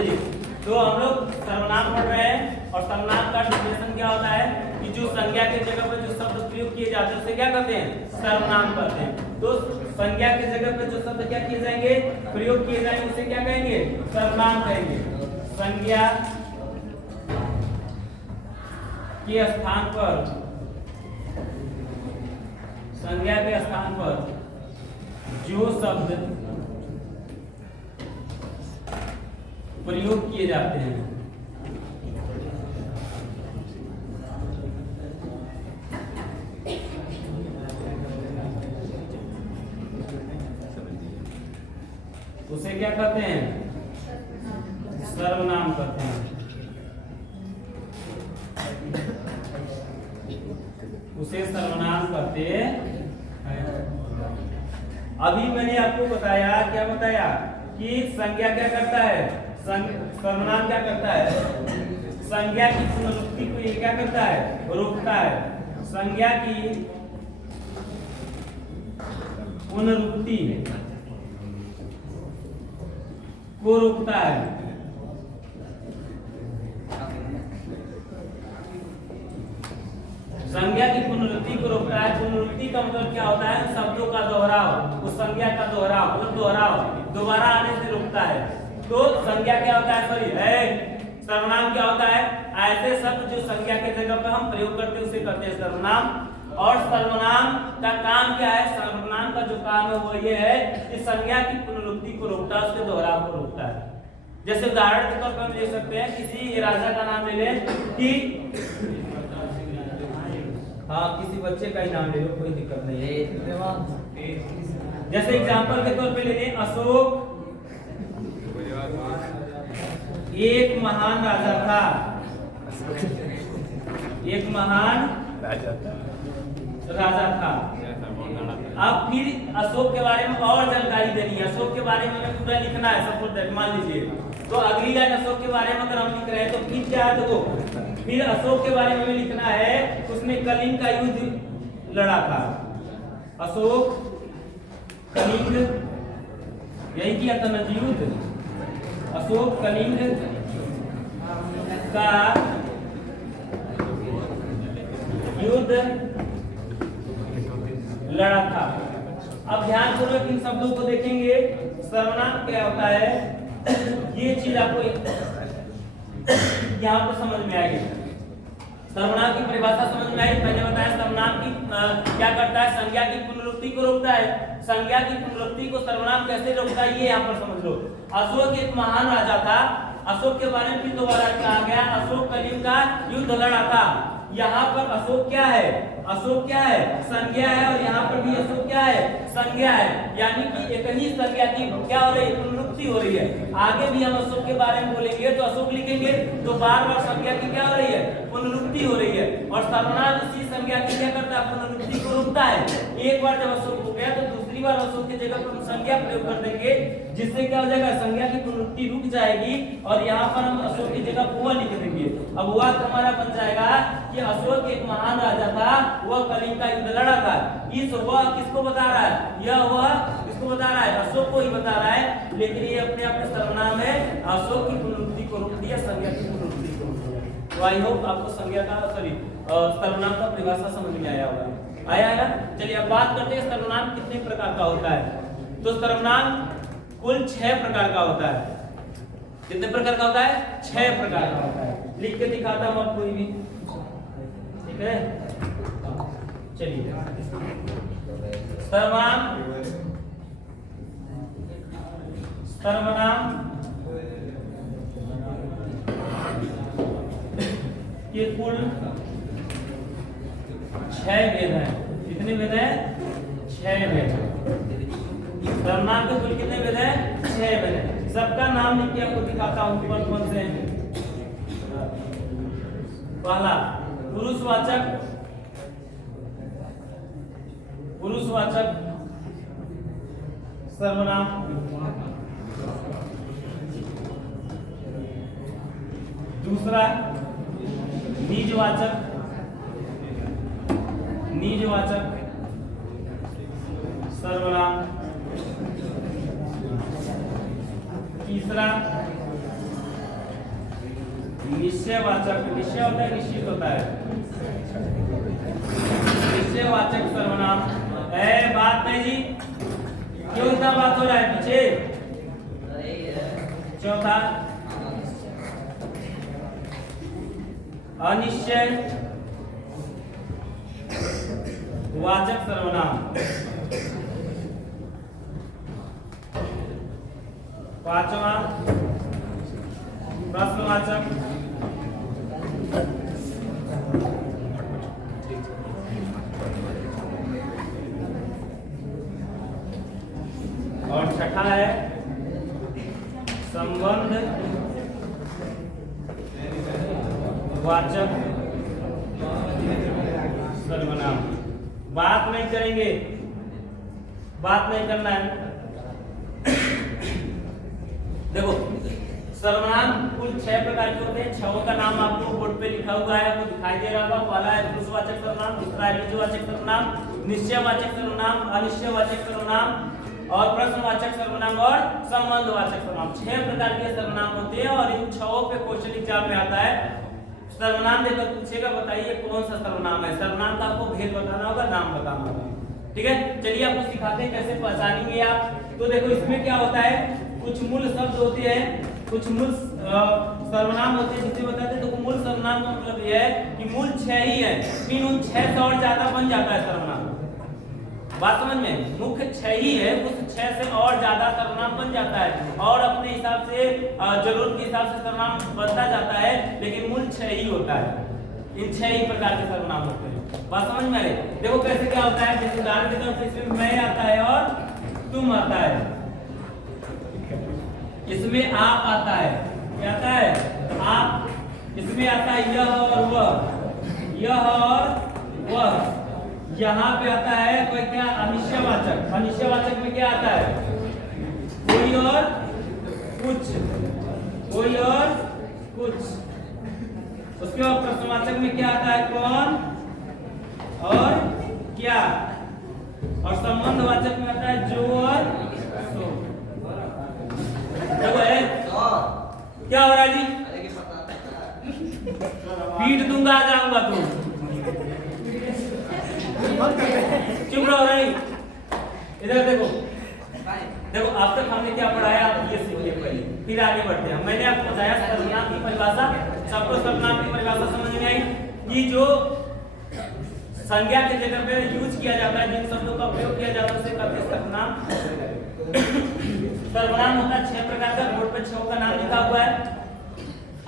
चलिए, तो हम लोग सर्वनाम पढ़ रहे हैं और सर्वनाम का डेफिनेशन क्या होता है कि जो संज्ञा के जगह पर जो शब्द प्रयोग किए जाते हैं उसे क्या करते हैं, सर्वनाम कहते हैं। तो संज्ञा के जगह पर जो शब्द क्या किए जाएंगे, प्रयोग किए जाएंगे, उसे क्या कहेंगे, सर्वनाम कहेंगे। संज्ञा के स्थान पर, संज्ञा के स्थान पर जो शब्द प्रयोग किए जाते हैं उसे क्या कहते हैं, सर्वनाम कहते हैं। उसे सर्वनाम कहते हैं। अभी मैंने आपको बताया, क्या बताया कि संज्ञा क्या करता है, सर्वनाम क्या करता है, संज्ञा की पुनरुक्ति को ये क्या करता है, रोकता है। संज्ञा की पुनरुक्ति को रोकता है। संज्ञा की पुनरुक्ति को रोकता है। पुनरुक्ति का मतलब क्या होता है, शब्दों का दोहराव, उस संज्ञा का दोहराव, मतलब दोहराव दोबारा आने से रोकता है। तो संज्ञा क्या होता है, सॉरी सर्वनाम क्या होता है, ऐसे शब्द जो संज्ञा के जगह पर हम प्रयोग करते हैं उसे कहते हैं सर्वनाम। और सर्वनाम का काम क्या है, सर्वनाम का जो काम है वो ये है कि संज्ञा की पुनरुक्ति को रोकता है, उसके दोहराव को रोकता है। जैसे उदाहरण के तौर पर हम ले सकते हैं, किसी राजा का नाम ले लें कि, हाँ किसी बच्चे का ही नाम ले लो, कोई दिक्कत नहीं है। जैसे एग्जांपल के तौर पे ले लें, अशोक एक महान राजा था, एक महान राजा था। अब फिर अशोक के बारे में और जानकारी देनी है, अशोक के बारे में हमें पूरा लिखना है, सब कुछ मान लीजिए। तो अगली लाइन अशोक के बारे में अगर हम लिख रहे हैं तो फिर क्या है, देखो फिर अशोक के बारे में हमें लिखना है, उसने कलिंग का युद्ध लड़ा था। अशोक कलिंग, यही किया था ना युद्ध, अशोक कलिंग का युद्ध लड़ा था। अब ध्यान पूर्वक इन शब्दों को देखेंगे। सर्वनाम क्या होता है, ये चीज आपको यहाँ पर समझ में आएगी। सर्वनाम की परिभाषा समझ में आई। मैंने बताया सर्वनाम की क्या करता है, संज्ञा की पुनरुक्ति को रोकता है। संज्ञा की पुनरुक्ति को सर्वनाम कैसे रोकता है, ये यहाँ पर समझ लो। अशोक एक महान राजा था, अशोक के बारे में फिर दोबारा कहा गया, अशोक कलिंग का युद्ध लड़ा था। यहाँ पर अशोक क्या है, अशोक क्या है, संज्ञा है, और यहाँ पर भी अशोक क्या है, संज्ञा है। यानी कि एक ही संज्ञा की क्या हो रही है, पुनरुक्ति हो रही है। आगे भी हम अशोक के बारे में बोलेंगे तो अशोक लिखेंगे तो बार बार संज्ञा की क्या हो रही है, पुनरुक्ति हो रही है। और सर्वनाम इसी संज्ञा की क्या करता है, पुनरुक्ति को रोकता है। एक बार जब अशोक हो गया तो दूसरी बार अशोक की जगह पर हम संज्ञा प्रयोग कर देंगे, जिससे क्या हो जाएगा, संज्ञा की पुनरुक्ति रुक जाएगी और यहाँ पर हम अशोक की जगह वह लिख देंगे। अब वह हमारा बन जाएगा कि अशोक एक महान राजा था, वह कलिंग का युद्ध लड़ा था। इस वह किसको बता रहा है, यह वह किसको बता रहा है, अशोक को ही बता रहा है। लेकिन ये अपने आप में सर्वनाम है, अशोक की पुनरुक्ति को रोक दिया, संज्ञा की पुनरुक्ति को रोक दिया। तो आई होप आपको संज्ञा का सर्वनाम का परिभाषा समझ में आया होगा, आया है ना। चलिए अब बात करते हैं सर्वनाम कितने प्रकार का होता है। तो सर्वनाम कुल 6 प्रकार का होता है। कितने प्रकार का होता है, 6 प्रकार का होता है। लिख के दिखाता हूं आपको भी, ठीक है। चलिए सर्वनाम के कुल 6 भेद हैं। कितने भेद हैं, 6 भेद हैं। सर्वनाम के कुल कितने भेद हैं, 6 भेद हैं। सबका नाम लिख के आपको दिखाता हूं कौन से हैं। पहला पुरुषवाचक, पुरुषवाचक सर्वनाम। दूसरा निजवाचक, निजवाचक सर्वनाम। तीसरा निश्चयवाचक, निश्चय होता है निश्चित होता है, निश्चयवाचक सर्वनाम। बात नहीं जी, क्यों इतना बात हो रहा है पीछे? चौथा अनिश्चय वाचक सर्वनाम। पांचवा प्रश्नवाचक। और छठा है संबंध वाचक सर्वनाम। बात नहीं करेंगे, बात नहीं करना है। देखो सर्वनाम कुल 6 प्रकार के होते हैं। 6 का नाम आपको बोर्ड पे लिखा हुआ है, आपको दिखाई दे रहा होगा। पहला है पुरुषवाचक सर्वनाम, दूसरा है निजवाचक सर्वनाम, निश्चयवाचक सर्वनाम, अनिश्चयवाचक सर्वनाम और प्रश्नवाचक सर्वनाम और संबंधवाचक सर्वनाम। 6 प्रकार के सर्वनाम होते हैं और इन 6 पे क्वेश्चन एग्जाम में आता है। सर्वनाम देकर पूछेगा बताइए कौन सा सर्वनाम है। सर्वनाम का आपको भेद बताना होगा, नाम बताना होगा। ठीक है, चलिए आपको सिखाते हैं कैसे पहचानेंगे आप। तो देखो इसमें क्या होता है, कुछ मूल शब्द होते हैं, कुछ मूल सर्वनाम होते हैं जिसे बताते हैं। तो मूल सर्वनाम का मतलब यह है कि मूल 6 ही है, फिर उन 6 से और ज्यादा बन जाता है सर्वनाम। बात समझ में, मुख्य 6 ही है, उस 6 से और ज्यादा सर्वनाम बन जाता है और अपने हिसाब से जरूरत के हिसाब से सर्वनाम बनता जाता है, लेकिन मूल 6 ही होता है। इन 6 ही प्रकार के सर्वनाम होते हैं। बात समझ में आ रही? देखो कैसे क्या होता है, जैसे उदाहरण के तौर पर इसमें मैं आता है और तुम आता है, इसमें आप आता है, क्या आता है आप, इसमें आता है यह और वह, यह और वह। यहाँ पे आता है कोई क्या अनिश्चयवाचक, अनिश्चयवाचक में क्या आता है कोई और कुछ, कोई और कुछ। उसके बाद प्रश्नवाचक में क्या आता है कौन और क्या, और संबंधवाचक में आता है जो और सो। क्या हो रहा है जी? पीट दूंगा, आ जाऊंगा तुम, चुप रहो नहीं। इधर देखो, देखो अब तक हमने क्या पढ़ाया, आप ये सीखिए पहले, फिर आगे बढ़ते हैं। मैंने आपको बताया सर्वनाम की परिभाषा, सबको सर्वनाम की परिभाषा समझ में आई कि जो संज्ञा के जगह पे यूज किया जाता है, जिन शब्दों का प्रयोग किया जाता है उसे कहते हैं सर्वनाम। सर्वनाम होता है 6 प्रकार का, बोर्ड पे 6 का नाम लिखा हुआ है।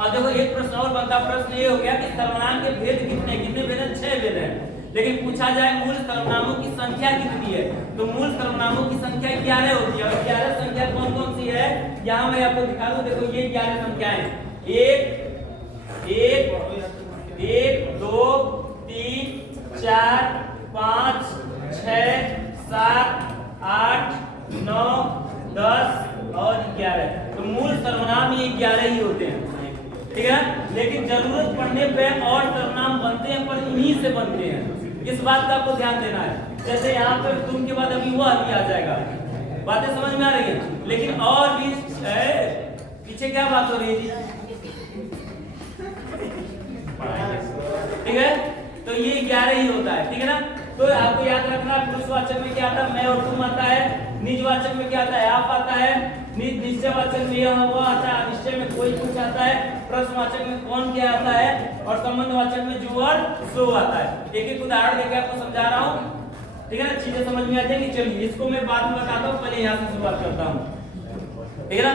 और देखो एक प्रश्न और बनता, प्रश्न ये हो गया कि सर्वनाम के भेद कितने, कितने भेद हैं? 6 भेद हैं। लेकिन पूछा जाए मूल सर्वनामों की संख्या कितनी है, तो मूल सर्वनामों की संख्या 11 होती है। और 11 संख्या कौन कौन सी है, यहाँ मैं आपको दिखा दूं। देखो ये 11 संख्याएं, 1 1 2 3 4 5 6 7 8 9 10 और 11। तो मूल सर्वनाम ये 11 ही होते हैं, ठीक है। लेकिन जरूरत पड़ने पे और सर्वनाम बनते हैं, पर इन्हीं से बनते हैं। इस बात का आपको ध्यान देना है। जैसे यहाँ पर तुम के बाद अभी वह भी आ जाएगा, बातें समझ में आ रही है। लेकिन और भी पीछे क्या बात हो रही है जी, ठीक है। तो ये 11 ही होता है, ठीक है ना। तो आपको याद रखना, पुरुषवाचक में क्या आता है मैं और तुम आता है, निजवाचक में क्या आता है आप आता है, निश्चयवाचक में यह वो आता है, अनिश्चय में कोई कुछ आता है, प्रश्नवाचक में कौन क्या आता है, और संबंधवाचक में जो और सो आता है। एक एक उदाहरण देकर आपको समझा रहा हूँ, ठीक है ना, चीजें समझ में आ जाएंगी। चलिए इसको मैं बाद में बताता हूँ, पहले यहाँ से शुरुआत करता हूँ, ठीक है ना।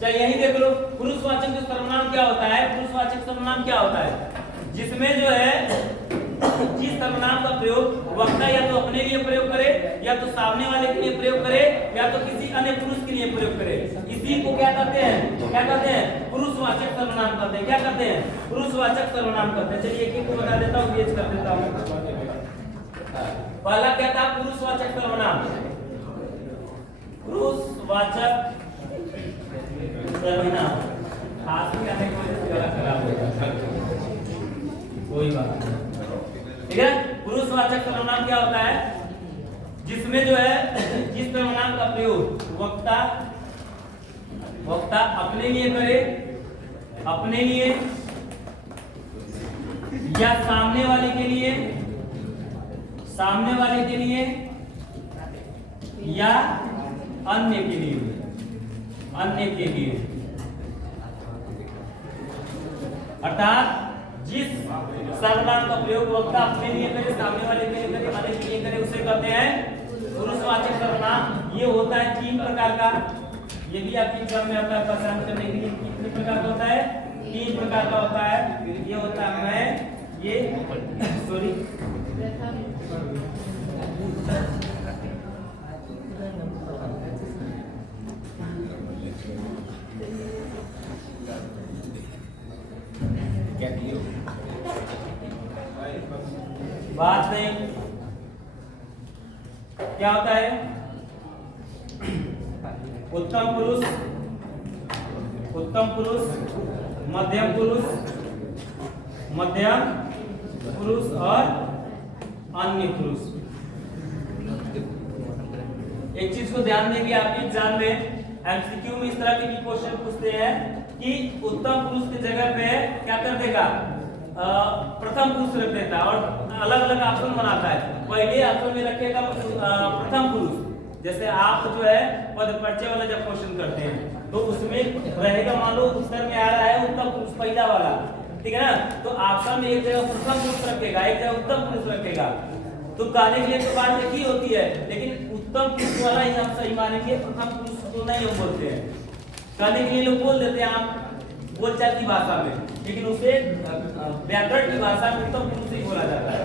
चलिए यही देख लो, पुरुषवाचक सर्वनाम क्या होता है। पुरुषवाचक सर्वनाम क्या होता है, जिसमें जो है जिस सर्वनाम का प्रयोग वक्ता या तो अपने लिए प्रयोग करे, या तो सामने वाले के लिए प्रयोग करे, या तो किसी अन्य पुरुष के लिए प्रयोग करे, इसी को क्या कहते हैं, क्या कहते हैं पुरुषवाचक सर्वनाम कहते हैं। क्या कहते हैं पुरुषवाचक सर्वनाम कहते हैं। चलिए एक एक को बता देता हूँ, पेश कर देता हूँ। पहला क्या था पुरुषवाचक सर्वनाम, पुरुषवाचक सर्वनाम खास करने खराब हो जाता, कोई बात नहीं, ठीक है। पुरुषवाचक सर्वनाम क्या होता है, जिसमें जो है जिस सर्वनाम का प्रयोग वक्ता अपने लिए करे, अपने लिए या सामने वाले के लिए, सामने वाले के लिए या अन्य के लिए, अन्य के लिए। अर्थात जिस सर्वनाम का प्रयोग वक्ता अपने लिए करे, सामने वाले के लिए करे, अन्य के लिए करे, उसे कहते हैं पुरुषवाचक सर्वनाम। ये होता है 3 प्रकार का। ये भी आपके एग्जाम में आता है, पहचान करने के लिए कितने प्रकार का होता है? 3 प्रकार का होता है। ये होता है मैं, ये सॉरी बात नहीं, क्या होता है? उत्तम पुरुष, उत्तम पुरुष, मध्यम पुरुष, मध्यम पुरुष और अन्य पुरुष। एक चीज को ध्यान देंगे, आपके एग्जाम में एमसीक्यू में इस तरह के भी क्वेश्चन पूछते हैं कि उत्तम पुरुष की जगह पे क्या कर देगा? प्रथम पुरुष रख देता है और अलग अलग ऑप्शन बनाता है। पहले ऑप्शन में रखेगा प्रथम पुरुष, जैसे आप जो है पद परिचय वाला जब क्वेश्चन करते हैं तो उसमें रहेगा, मान लो उत्तर में आ रहा है उत्तम पुरुष पहला वाला, ठीक है ना? तो ऑप्शन में एक जगह प्रथम पुरुष रखेगा, एक जगह उत्तम पुरुष रखेगा। तो कहने के लिए तो बात एक ही होती है, लेकिन उत्तम पुरुष वाला ही हम सही मानेंगे, प्रथम पुरुष तो नहीं हम बोलते हैं। कहने के लिए लोग बोल देते हैं आप बोलचाल की भाषा में, लेकिन उसे व्याकरण की भाषा में उत्तम पुरुष ही बोला जाता है।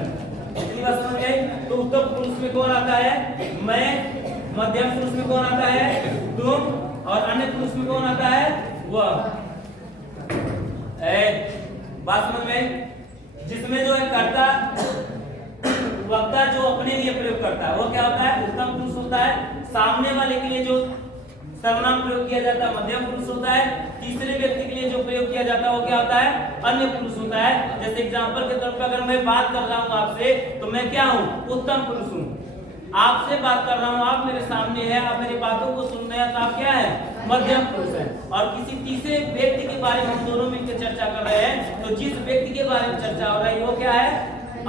इतनी बात समझ गए? तो उत्तम पुरुष में कौन आता है? मैं। मध्यम पुरुष में कौन आता है? तुम। और अन्य पुरुष में कौन आता है? वह। बात समझ में? जिसमें जो है कर्ता वक्ता जो अपने लिए प्रयोग करता है वो क्या होता है? उत्तम पुरुष होता है। सामने वाले के लिए जो सर्वनाम प्रयोग किया जाता है मध्यम पुरुष होता है। तीसरे व्यक्ति के लिए जो प्रयोग किया जाता है वो क्या होता है? अन्य पुरुष होता है। जैसे एग्जांपल के तौर पर अगर मैं बात कर रहा हूं आपसे तो मैं क्या हूं? उत्तम पुरुष हूं। आपसे बात कर रहा हूं, आप मेरे सामने हैं, आप मेरी बातों को सुन रहे हैं, तो आप क्या है? मध्यम पुरुष है। और किसी तीसरे व्यक्ति के बारे में हम दोनों मिलकर चर्चा कर रहे हैं, तो जिस व्यक्ति के बारे में चर्चा हो रही है वो क्या है?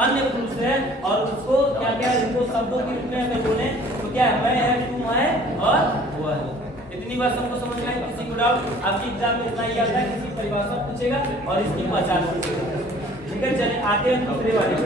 अन्य पुरुष है। और उसको क्या क्या इनको शब्दों के रूप में अगर बोले तो क्या है? मैं है, तुम है और वह है। इतनी बात सबको समझ में आई? किसी को डाउट? आपकी एग्जाम में इतना ही आता है, किसी परिभाषा पूछेगा और इसकी पहचान पूछेगा। ठीक है, चलिए आते हैं दूसरे वाले।